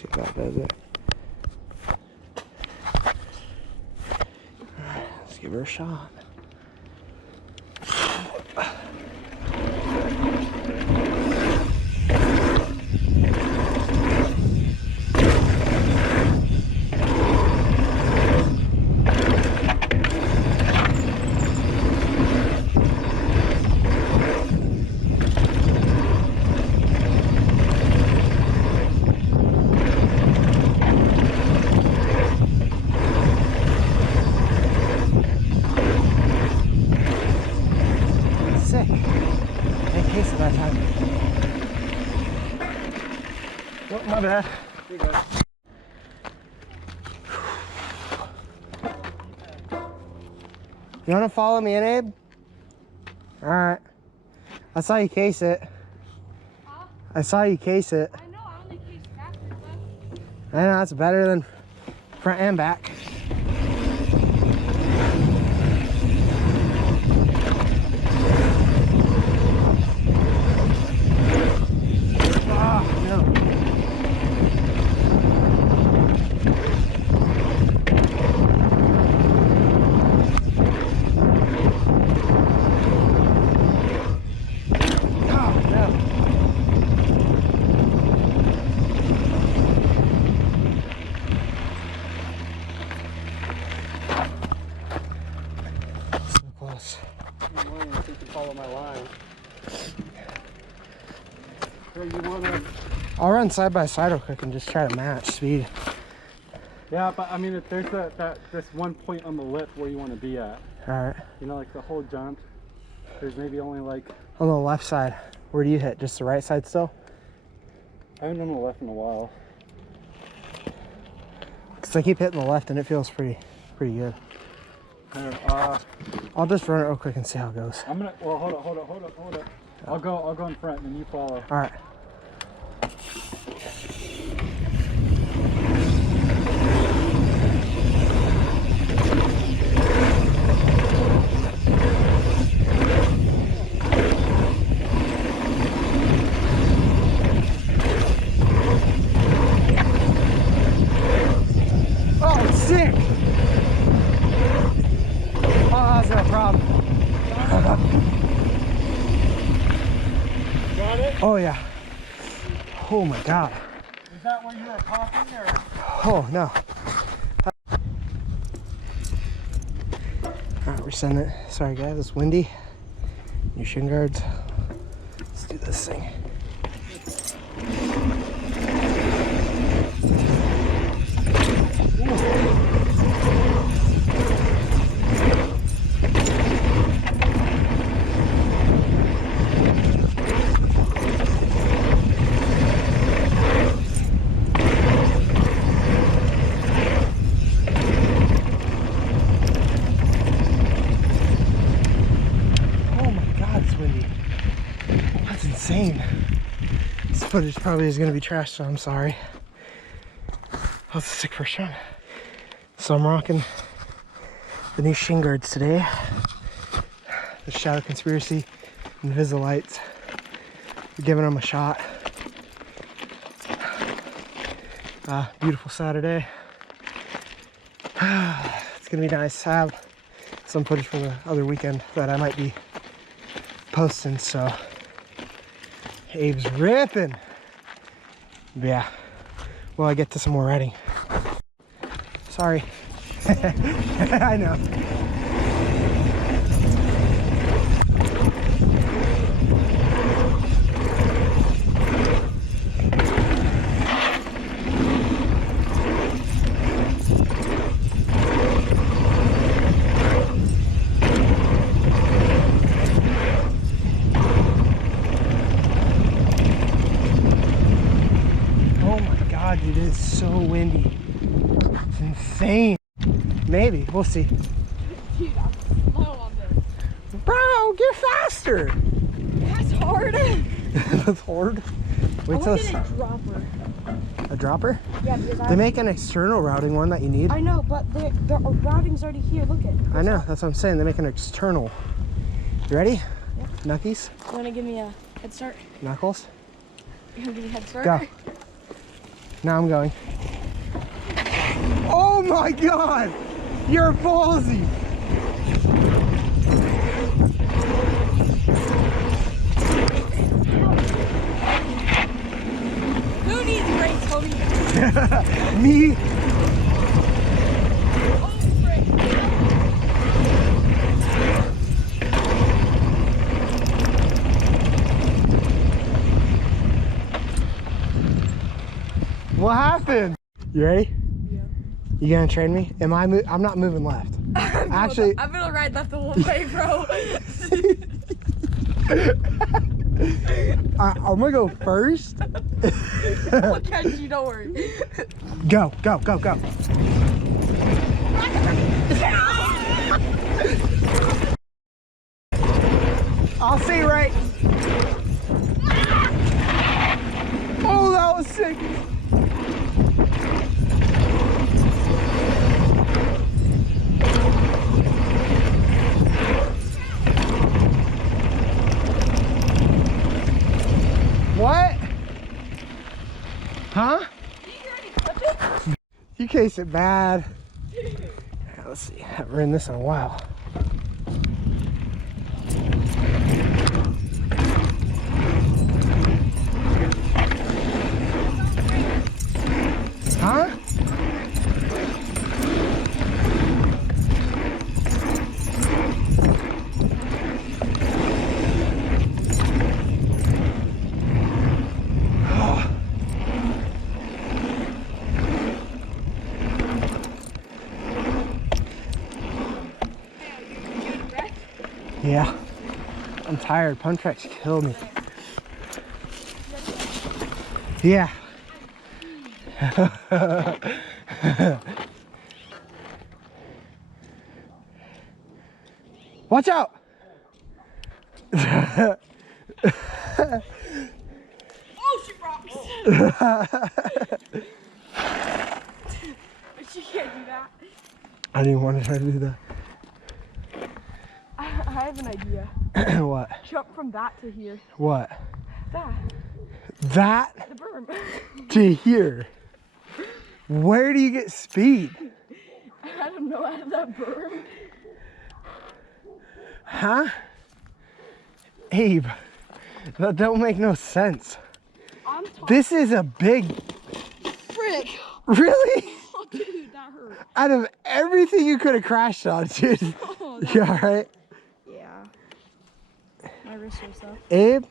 See if that does it. Alright, let's give her a shot. Oh, my bad. You're good. You want to follow me in, Abe? Alright. I saw you case it. Huh? I saw you case it. I know, I only case backwards though. I know, that's better than front and back. I'll run side by side real quick and just try to match speed. Yeah, but I mean, if there's this one point on the lip where you want to be at. Alright. You know, like the whole jump, there's maybe only like... On the left side, where do you hit? Just the right side still? I haven't done the left in a while. Because I keep hitting the left and it feels pretty good. I'll just run it real quick and see how it goes. I'm gonna, well, hold up. I'll go in front and you follow. Alright. Oh, sick! Oh, that's no problem. Got it? Oh, yeah. Oh my God. Is that where you were popping or? Oh, no. Alright, we're sending it. Sorry guys, it's windy. New shin guards. Let's do this thing. This footage probably is going to be trashed, so I'm sorry. I was sick for a shot. So I'm rocking the new shin guards today. The Shadow Conspiracy Invisilites. We're giving them a shot. Beautiful Saturday. It's going to be nice. I have some footage from the other weekend that I might be posting, so Abe's ripping. Yeah. Well, I get to some more riding. Sorry. I know. Dude, it is so windy. It's insane. Maybe. We'll see. Dude, I'm slow on this. Bro, get faster. That's hard. That's hard. Wait till get a dropper. A dropper? Yeah, because they make an external routing one that you need. I know, but the routing's already here. Look at. I know. That's what I'm saying. They make an external. You ready? Yeah. Knuckies? You want to give me a head start? Knuckles? You want to give me a head start? Go. Now I'm going. Oh my God! You're ballsy! Who needs brakes, homie? Me? Oh, frick. What happened? You ready? Yeah. You gonna train me? I'm not moving left. Actually, I'm gonna ride left the whole way, bro. I'm gonna go first. I'll catch you, don't worry. Go, go, go, go. I'll see right. Oh, that was sick. What? Huh? You case it bad. Let's see. I haven't ridden this in a while. Huh? Yeah, I'm tired. Pump tracks kill me. Yeah. Watch out! Oh, she rocks! She can't do that. I didn't want to try to do that. I have an idea. What? Jump from that to here. What? That. That The berm. to here. Where do you get speed? I don't know, out of that berm. Huh? Abe, that don't make no sense. On top. This is a big... Frick. Really? Oh, dude, that hurt. Out of everything you could have crashed on, dude. Oh, You alright? yeah. My wrist was up. Abe,